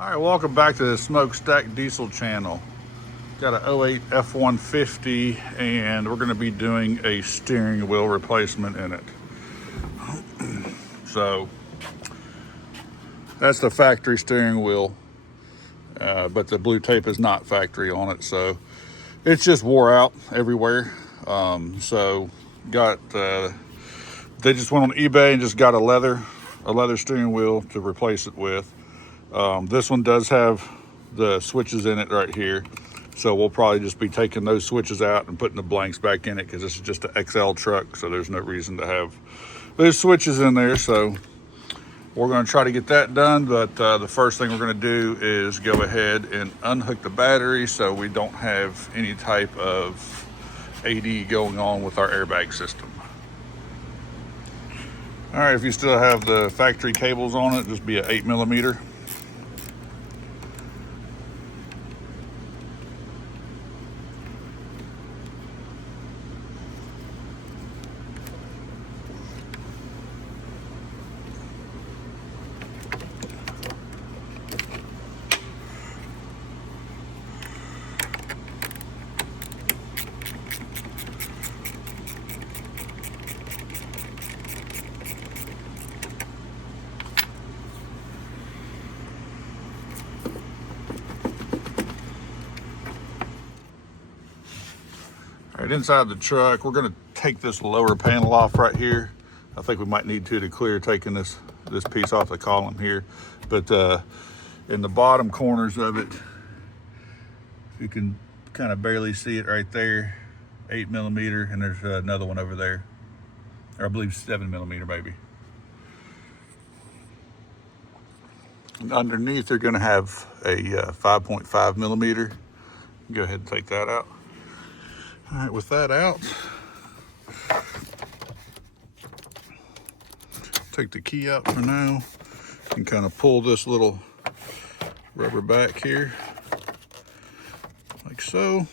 All right, welcome back to the Smokestack Diesel channel. Got a 08 F150 and we're gonna be doing a steering wheel replacement in it. So that's the factory steering wheel, but the blue tape is not factory on it. So it's just wore out everywhere. So they just went on eBay and just got a leather steering wheel to replace it with. This one does have the switches in it right here. So we'll probably just be taking those switches out and putting the blanks back in it because this is just an XL truck. So there's no reason to have those switches in there. So we're going to try to get that done. But the first thing we're going to do is go ahead and unhook the battery so we don't have any type of AD going on with our airbag system. All right, if you still have the factory cables on it, just be an 8mm. All right, inside the truck, we're gonna take this lower panel off right here. I think we might need to clear taking this piece off the column here. But in the bottom corners of it, you can kind of barely see it right there, 8mm, and there's another one over there, or I believe 7mm maybe. And underneath, they're gonna have a 5.5mm. Go ahead and take that out. All right, with that out, take the key out for now and kind of pull this little rubber back here, like so.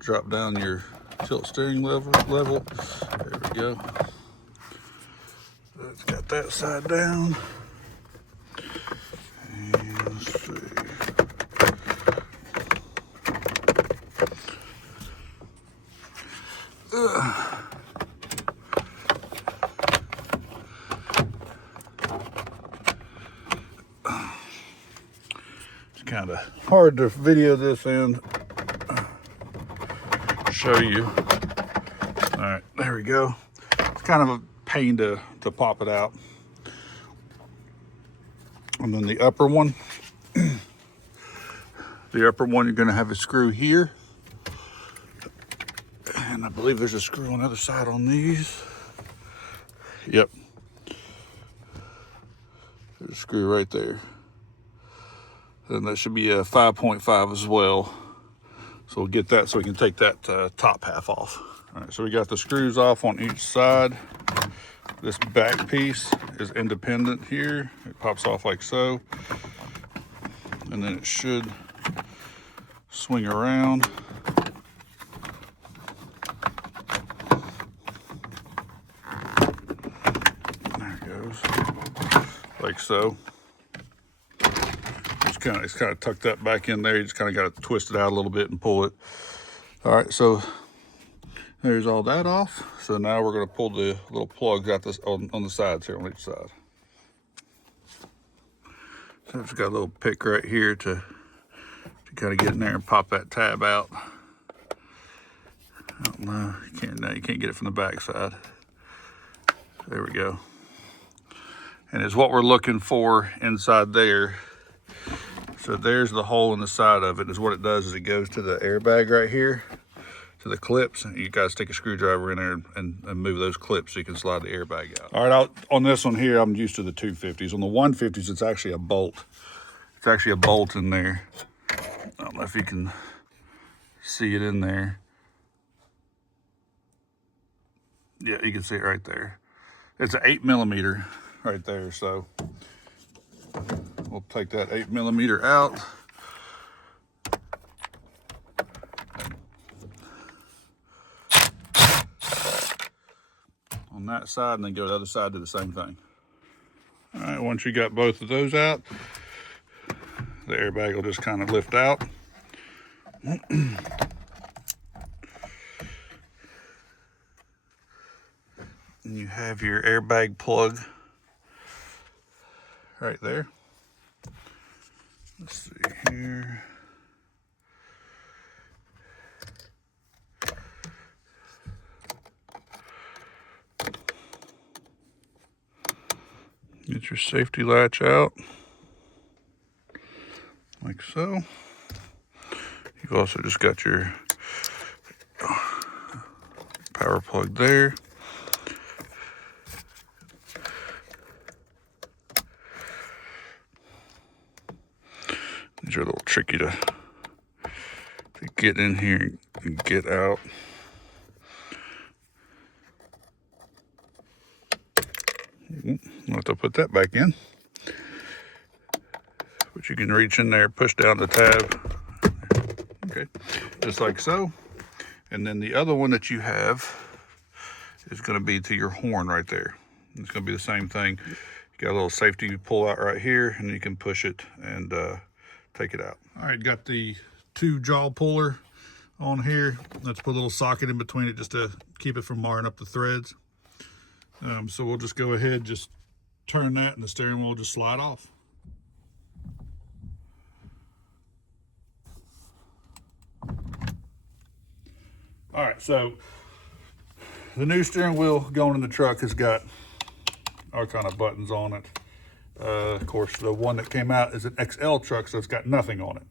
Drop down your tilt steering level. There we go. Let's got that side down. And let's see. It's kind of hard to video this and show you. All right, there we go. It's kind of a pain to pop it out. And then the upper one, you're going to have a screw here. And I believe there's a screw on the other side on these. Yep. There's a screw right there. Then that should be a 5.5 as well. So we'll get that so we can take that top half off. All right, so we got the screws off on each side. This back piece is independent here. It pops off like so. And then it should swing around. There it goes, like so. It's kind of tucked up back in there. You just kind of got to twist it out a little bit and pull it. All right, so there's all that off. So now we're going to pull the little plugs out this on the sides here, on each side. So it's got a little pick right here to kind of get in there and pop that tab out. I don't know, you can't get it from the back side. There we go. And it's what we're looking for inside there. So there's the hole in the side of it. Is what it does is it goes to the airbag right here, to the clips. You guys take a screwdriver in there and move those clips so you can slide the airbag out. All right, on this one here, I'm used to the 250s. On the 150s, it's actually a bolt. It's actually a bolt in there. I don't know if you can see it in there. Yeah, you can see it right there. It's an 8mm right there, so we'll take that 8mm out. On that side, and then go to the other side, do the same thing. Now, once you got both of those out, the airbag will just kind of lift out. And you have your airbag plug right there. Let's see here. Get your safety latch out, like so. You've also just got your power plug there. These are a little tricky to get in here and get out. I'll have to put that back in. But you can reach in there, push down the tab. Okay, just like so. And then the other one that you have is going to be to your horn right there. It's going to be the same thing. You got a little safety pull out right here, and you can push it and take it out. All right, got the 2 jaw puller on here. Let's put a little socket in between it just to keep it from marring up the threads. So we'll just go ahead, just turn that, and the steering wheel will just slide off. All right, so the new steering wheel going in the truck has got all kind of buttons on it. Of course, the one that came out is an XL truck, so it's got nothing on it.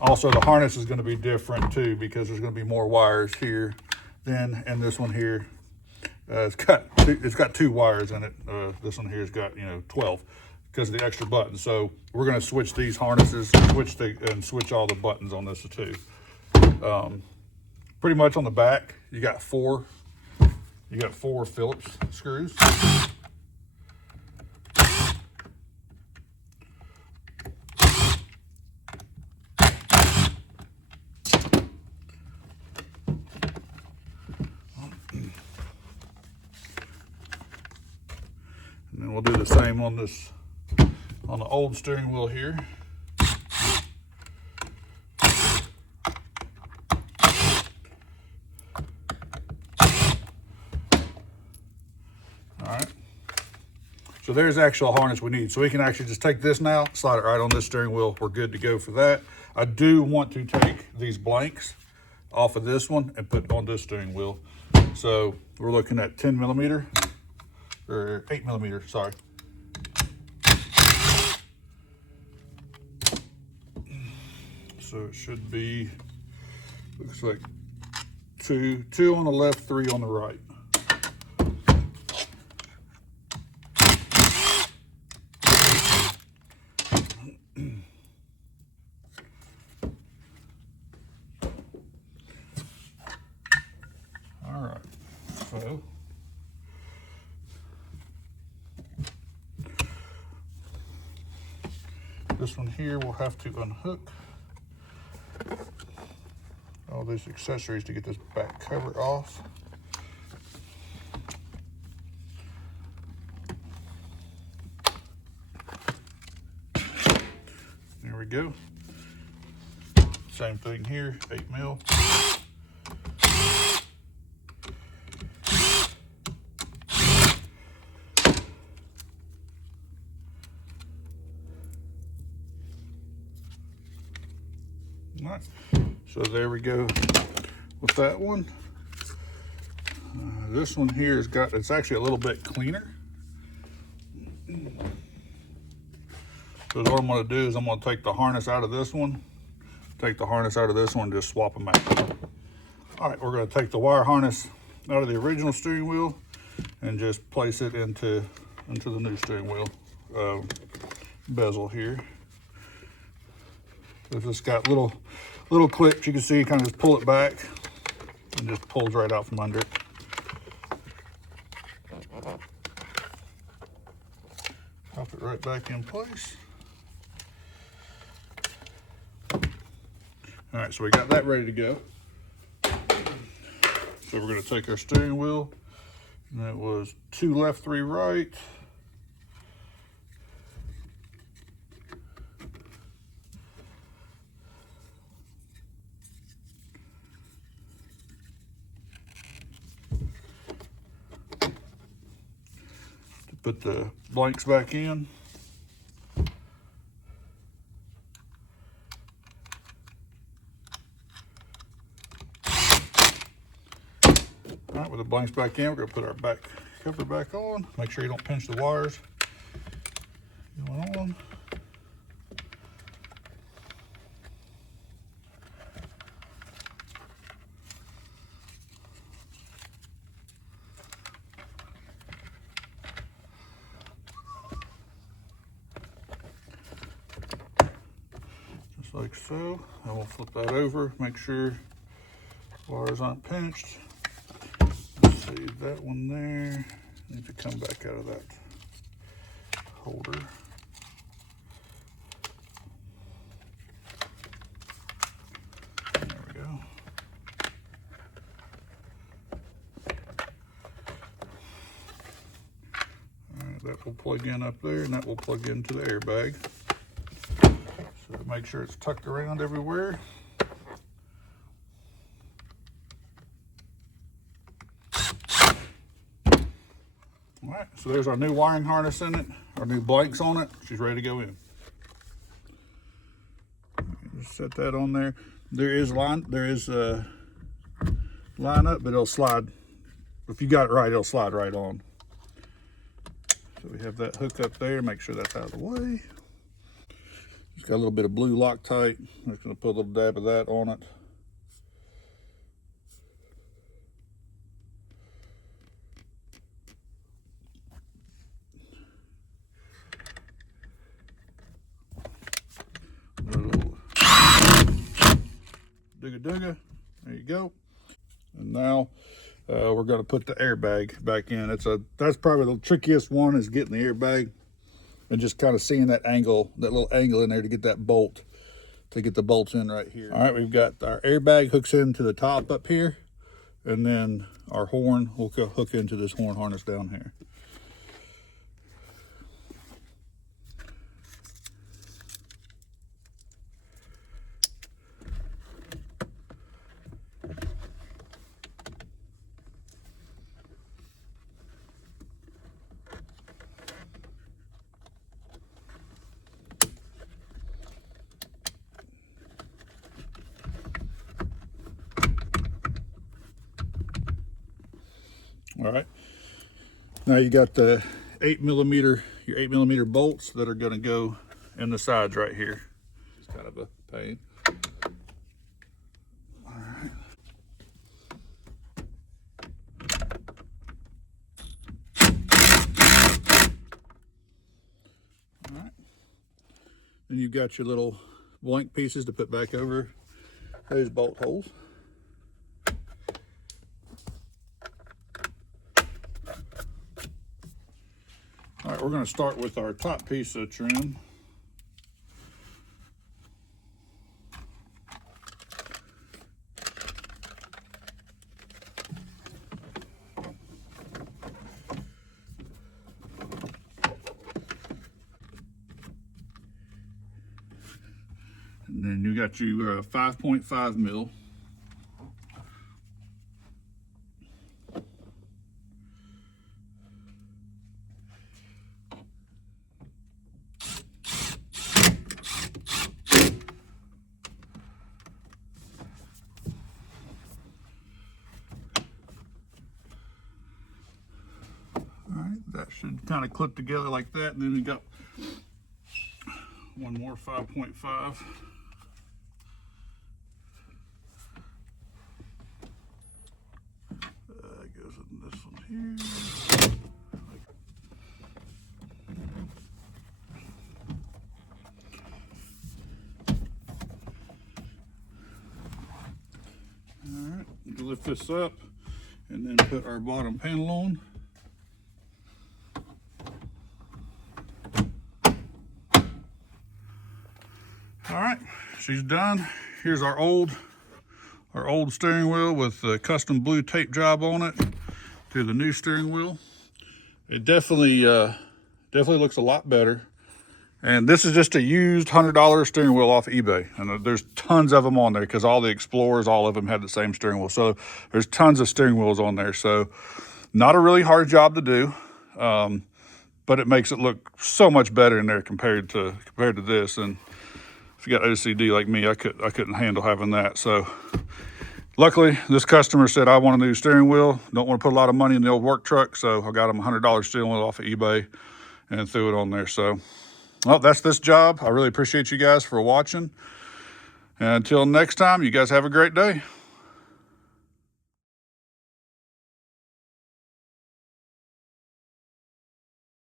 Also, the harness is going to be different too, because there's going to be more wires here than in this one here. It's got 2 wires in it. This one here's got 12 because of the extra buttons. So we're going to switch these harnesses, switch all the buttons on this too. Pretty much on the back, you got 4 Phillips screws. And then we'll do the same on the old steering wheel here. All right. So there's the actual harness we need. So we can actually just take this now, slide it right on this steering wheel. We're good to go for that. I do want to take these blanks off of this one and put on this steering wheel. So we're looking at 10 millimeter. Or 8 millimeter, sorry. So it should be, looks like two on the left, 3 on the right. All right, so this one here we'll have to unhook all these accessories to get this back cover off. There we go. Same thing here, 8 mil. All right, so there we go with that one. This one here has got, it's actually a little bit cleaner. So what I'm going to do is I'm going to take the harness out of this one, take the harness out of this one, just swap them out. All right, we're going to take the wire harness out of the original steering wheel and just place it into the new steering wheel bezel here. It's just got little clips, you can see, kind of just pull it back and just pulls right out from under it. Pop it right back in place. All right, so we got that ready to go. So we're going to take our steering wheel, and that was 2 left, 3 right. Put the blanks back in. All right, with the blanks back in, we're gonna put our back cover back on. Make sure you don't pinch the wires going on. Just like so. And we'll flip that over, make sure wires aren't pinched. Save that one there. Need to come back out of that holder. There we go. All right, that will plug in up there, and that will plug into the airbag. So make sure it's tucked around everywhere. All right, so there's our new wiring harness in it, our new blanks on it. She's ready to go in. Just set that on there. There is line up, but it'll slide. If you got it right, it'll slide right on. So we have that hook up there. Make sure that's out of the way. It's got a little bit of blue Loctite. I'm just going to put a little dab of that on it. Dooga. There you go. And now we're going to put the airbag back in. That's probably the trickiest one, is getting the airbag and just kind of seeing that angle, that little angle in there to get that bolt, to get the bolts in right here. All right, we've got our airbag hooks into the top up here, and then our horn will hook into this horn harness down here. All right, now you got the 8mm, your 8mm bolts that are going to go in the sides right here. It's kind of a pain. All right. All right. Then you've got your little blank pieces to put back over those bolt holes. All right, we're going to start with our top piece of trim. And then you got your 5.5 mil. That should kind of clip together like that. And then you got one more 5.5. Goes in this one here. All right, lift this up and then put our bottom panel on. All right, she's done. Here's our old steering wheel with the custom blue tape job on it to the new steering wheel. It definitely looks a lot better. And this is just a used $100 steering wheel off eBay. And there's tons of them on there because all the Explorers, all of them have the same steering wheel. So there's tons of steering wheels on there. So not a really hard job to do. but it makes it look so much better in there compared to this. And if you got OCD like me, I couldn't handle having that. So luckily, this customer said, I want a new steering wheel. Don't want to put a lot of money in the old work truck. So I got him $100 steering wheel off of eBay and threw it on there. So, well, that's this job. I really appreciate you guys for watching. And until next time, you guys have a great day.